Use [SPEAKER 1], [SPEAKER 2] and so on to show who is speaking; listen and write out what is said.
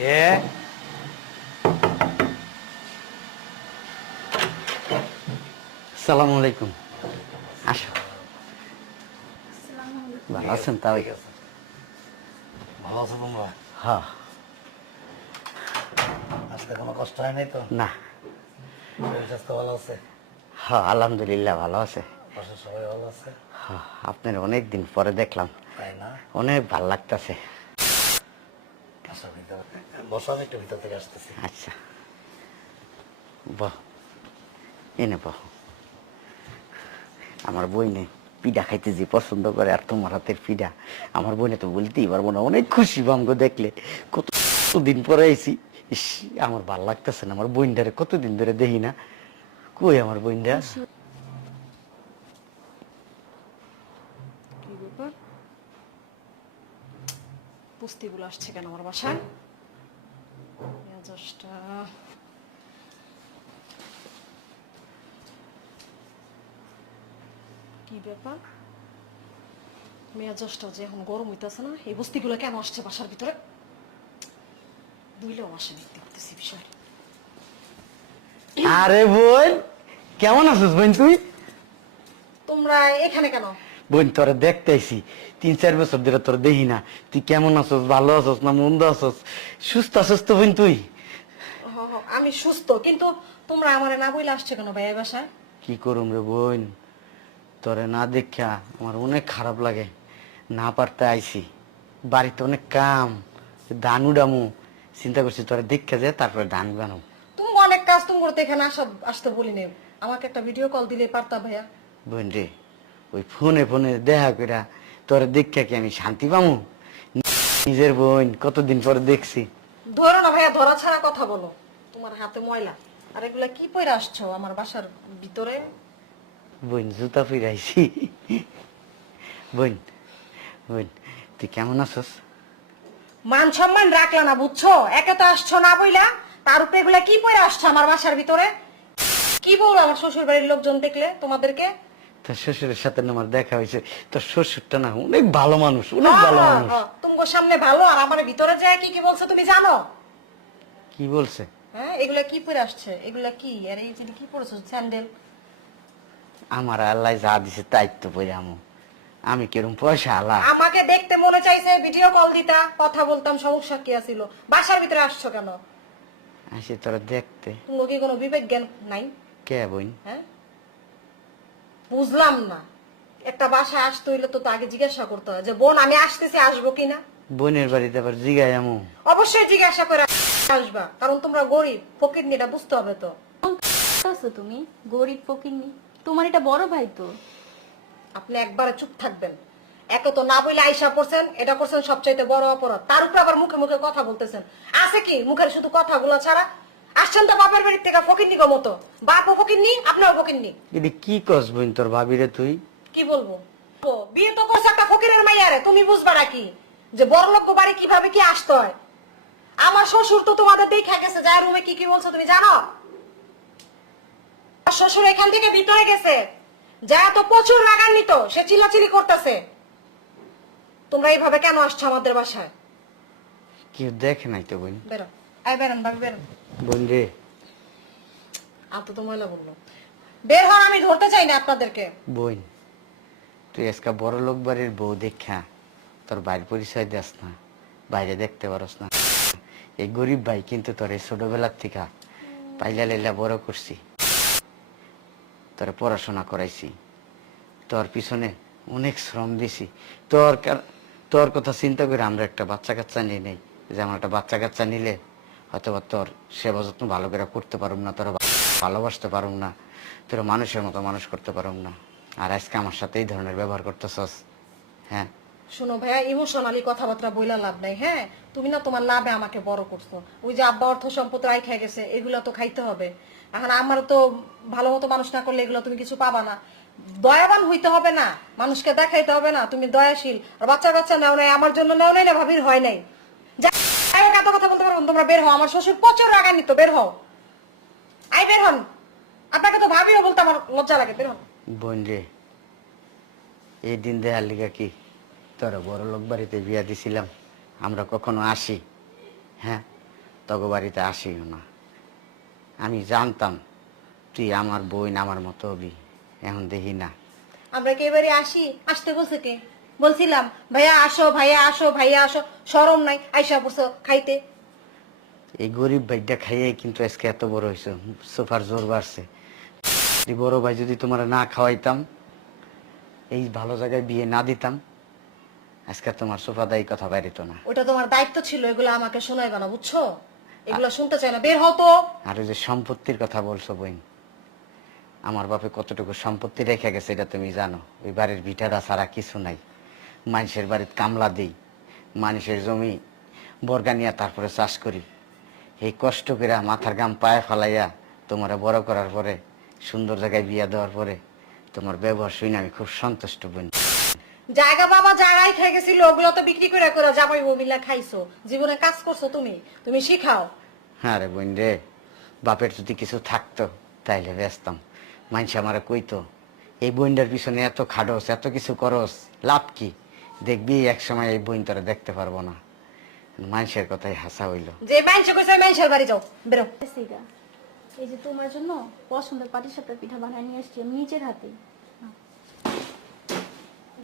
[SPEAKER 1] কে সালাম আলাইকুম আসো ভালো আছেন তাও
[SPEAKER 2] ভালো আছো তোমরা
[SPEAKER 1] হ্যাঁ
[SPEAKER 2] আজকে কোনো কষ্ট হয় নাই তো?
[SPEAKER 1] না।
[SPEAKER 2] স্বাস্থ্য ভালো আছে?
[SPEAKER 1] হ্যাঁ আলহামদুলিল্লাহ ভালো আছে।
[SPEAKER 2] সবাই ভালো আছে?
[SPEAKER 1] হ্যাঁ আপনার অনেক দিন পরে দেখলাম।
[SPEAKER 2] তাই না?
[SPEAKER 1] অনেক ভালো লাগতেছে।
[SPEAKER 2] আসো ভিতরে বসো আমি একটু ভিতর থেকে আসতেছি।
[SPEAKER 1] আচ্ছা। বহ। এনে বহ। আমার বইনে পিঠা খাইতে যে পছন্দ করে আর তোমার হাতের পিঠা। আমার বইনে তো বলতেই পারব না অনেক খুশি বামগ দেখলে। কত দিন পরে আইছি। ইস আমার ভালো লাগতেছে না আমার বইনটারে কতদিন ধরে দেখি না। কই আমার বইনটা?
[SPEAKER 3] পুস্তিগুলো আসছে কেন আমার বাসায়? কি ব্যাপার? মেজাজটা যে এখন গরম হইতেছে না এই বস্তিগুলো কেন আসছে বাসার ভিতরে? দুইলেও আসেনি দেখতেছি বিষয়।
[SPEAKER 1] আরে বোন কেমন আছিস বোন তুই?
[SPEAKER 3] তোমরা এখানে কেন?
[SPEAKER 1] বোন তোরা দেখতে আইছি। তিন চার বছর ধরে তোর দেখি না। তুই কেমন আছস ভালো আছস না মন্দ আছস? সুস্থ আছস তো বোন তুই?
[SPEAKER 3] আমি সুস্থ কিন্তু তোমরা আমার না বইলে আসছে কেন ভাইয়া বাসায়?
[SPEAKER 1] কি করুম রে বোন? তোরে না দেখা আমার অনেক খারাপ লাগে। না পারতে আইছি। বাড়িতে অনেক কাম ধান উডামু। চিন্তা করছি তোরে দেখা যায় তারপরে ধান বানাম
[SPEAKER 3] তুমি অনেক কাজ তুমি করতে এখানে আসা আসতে বলি নে আমাকে একটা ভিডিও কল দিলে পারতা ভাইয়া?
[SPEAKER 1] বোন রে ওই ফোনে ফোনে দেখা কইরা তোরে দেখা কি আমি শান্তি পামু? নিজের বোন কতদিন পরে দেখছি।
[SPEAKER 3] ধরো না ভাইয়া ধরা ছাড়া কথা বলো। তোমার হাতে ময়লা। আর এগুলা কি পরে আসছো আমার বাসার ভিতরে?
[SPEAKER 1] বোন জুতা ফিরাইছি বোন বোন তুই কেমন আছস?
[SPEAKER 3] মান সম্মান রাখলা না বুঝছ? একে তো আসছো না বইলা। তার উপরে এগুলা কি পরে আসছো আমার বাসার ভিতরে? কি বল আমার শ্বশুর বাড়ির লোকজন দেখলে তোমাদেরকে?
[SPEAKER 1] তোর শ্বশুরের সাথে আমার দেখা হয়েছে। তোর শ্বশুরটা না অনেক ভালো মানুষ অনেক ভালো
[SPEAKER 3] হ্যাঁ,
[SPEAKER 1] মানুষ।
[SPEAKER 3] হ্যাঁ, তোমার সামনে ভালো আর আমার ভিতরে যায় কি কি বলছো তুমি জানো?
[SPEAKER 1] কি বলছে?
[SPEAKER 3] হ্যাঁ এগুলা কি পরে আসছে? এগুলা কি? আর এই যে কি পরেছো স্যান্ডেল?
[SPEAKER 1] আমার আল্লাহ যা দিছে তাই তো পরে আমু। আমি কিরম পয়সা আলা
[SPEAKER 3] আমাকে দেখতে মনে চাইছে ভিডিও কল দিতা কথা বলতাম সমস্যা কি আছিল? বাসার ভিতরে আসছো কেন?
[SPEAKER 1] আসি তোরা দেখতে।
[SPEAKER 3] তোমার কি কোনো বিবেক জ্ঞান নাই?
[SPEAKER 1] কে বোন
[SPEAKER 3] হ্যাঁ? বুঝলাম না। একটা বাসায় আসতে হইলে তো আগে জিজ্ঞাসা করতে হয় যে বোন আমি আসতেছি আসব কিনা?
[SPEAKER 1] বোনের বাড়িতে আবার জিগাই আমু।
[SPEAKER 3] অবশ্যই জিজ্ঞাসা করে আসবা কারণ তোমরা গরিব ফকির এটা বুঝতে হবে তো।
[SPEAKER 4] আছো তুমি? গরিব ফকিরনি তোমার এটা বড় ভাই তো।
[SPEAKER 3] আপনি একবারে চুপ থাকবেন। একে তো না বইলে আইসা পড়ছেন এটা করছেন সবচাইতে বড় অপরাধ। তার উপর আবার মুখে মুখে কথা বলতেছেন। আছে কি মুখের শুধু কথাগুলো ছাড়া? আসছেন তো বাপের বাড়ির থেকে গো মতো। বাপও
[SPEAKER 1] এদি কি কস বোন তোর ভাবিরে তুই?
[SPEAKER 3] কি বলব? ও, বিয়ে তো করছে একটা ফকিরের মাইয়ারে তুমি বুঝবা নাকি যে বড় লোক বাড়ি কীভাবে কি আসতে হয়? আমার শ্বশুর তো তোমাদের দেখে গেছে রুমে কি কি বলছো তুমি জানো? আর শ্বশুর এখান থেকে ভিতরে গেছে। যা তো প্রচুর রাগান্বিত সে চিল্লাচিল্লি করতেছে। তোমরা এইভাবে কেন আসছো আমাদের বাসায়?
[SPEAKER 1] কেউ দেখে নাই তো বোন
[SPEAKER 3] বেরো। আয় বেরোন ভাবি বেরোন।
[SPEAKER 1] বোন রে
[SPEAKER 3] আর তো ময়লা বলল। বের হন আমি ধরতে চাই না আপনাদেরকে।
[SPEAKER 1] বোন তুই আজকে বড় লোক বাড়ির বউ দেখা তোর বাইর পরিচয় দেস না বাইরে দেখতে পারস না। এই গরিব ভাই কিন্তু তোর এই ছোটবেলার থেকে পাইলা লাইলা বড় করছি। তোরে পড়াশোনা করাইছি তোর পিছনে অনেক শ্রম দিছি। তোর তোর কথা চিন্তা করে আমরা একটা বাচ্চা কাচ্চা নিয়ে নেই যে আমার একটা বাচ্চা কাচ্চা নিলে হয়তো বা তোর সেবা যত্ন ভালো করে করতে পারুম না, তোরা ভালোবাসতে পারুম না, তোরা মানুষের মতো মানুষ করতে পারুম না। আর আজকে আমার সাথে এই ধরনের ব্যবহার করতেছস হ্যাঁ?
[SPEAKER 3] শোনো ভাইয়া ইমোশনালি কথাবার্তা বইলা লাভ নাই হ্যাঁ? তুমি না তোমার লাভে আমাকে বড় করছ। ওই যে আব্বা অর্থ সম্পদ রাই খাই গেছে, এগুলো তো খাইতে হবে। এখন আমার তো ভালো মতো মানুষ না করলে এগুলো তুমি কিছু পাবা না। দয়াবান হইতে হবে না, মানুষকে দেখাইতে হবে না, তুমি দয়াশীল। আর বাচ্চা কাচ্চা নেও নাই, আমার জন্য নেও নাই না, ভাবির হয় নাই। হোক, এত কথা বলতে তোমরা বের হও আমার শ্বশুর প্রচুর রাগান্বিত বের হও। আই বের হন। আপনাকে তো ভাবিও বলতে আমার লজ্জা লাগে বের হন।
[SPEAKER 1] বোন রে এই দিন দেয়ার লিগা কি? তোর বড় লোক বাড়িতে বিয়া দিছিলাম আমরা কখনো আসি? হ্যাঁ তগো বাড়িতে আসিও না। আমি জানতাম তুই আমার বোন আমার মতো হবি এখন দেখি না।
[SPEAKER 3] আমরা কি এবারে আসি? আসতে বলছে কে? বলছিলাম ভাইয়া আসো ভাইয়া আসো ভাইয়া আসো সরম নাই আইসা পড়ছো খাইতে।
[SPEAKER 1] এই গরিব ভাইটা খাইয়ে কিন্তু আজকে এত বড় হয়েছে সোফার জোর বাড়ছে। এই বড় ভাই যদি তোমার না খাওয়াইতাম এই ভালো জায়গায় বিয়ে না দিতাম আজকে তোমার সোফা দায়ী কথা বাইরিত না।
[SPEAKER 3] ওটা তোমার দায়িত্ব ছিল এগুলো আমাকে শোনাইবা না বুঝছ? এগুলো শুনতে চাই না বের হও তো।
[SPEAKER 1] আর ওই যে সম্পত্তির কথা বলছো বইন আমার বাপে কতটুকু সম্পত্তি রেখে গেছে এটা তুমি জানো ওই বাড়ির ভিটাটা ছাড়া কিছু নাই। মানুষের বাড়িতে কামলা দিই মানুষের জমি বর্গা নিয়ে তারপরে চাষ করি। এই কষ্ট করে মাথার গাম পায়ে ফালাইয়া তোমার বড় করার পরে সুন্দর জায়গায় বিয়া দেওয়ার পরে তোমার ব্যবহার শুনে আমি খুব সন্তুষ্ট বোন।
[SPEAKER 3] জায়গা বাবা জায়গায় খেয়ে গেছিল ওগুলো তো বিক্রি করে করে যাবাই ও মিলা খাইছো। জীবনে কাজ করছ তুমি তুমি শিখাও।
[SPEAKER 1] হ্যাঁ রে বোন রে বাপের যদি কিছু থাকতো তাইলে ব্যস্তাম। মানুষ আমারে কইতো এই বইনটার পিছনে এত খাডস এত কিছু করস লাভ কি? দেখবি এক সময় এই বইন তোরা দেখতে পারব না। মানুষের কথাই হাসা হইল।
[SPEAKER 3] যে মানুষের কইছে মানুষের বাড়ি যাও বেরো।
[SPEAKER 4] এই যে তোমার জন্য পছন্দের পাটিসাপটা পিঠা বানায় নিয়ে এসছি নিজের হাতে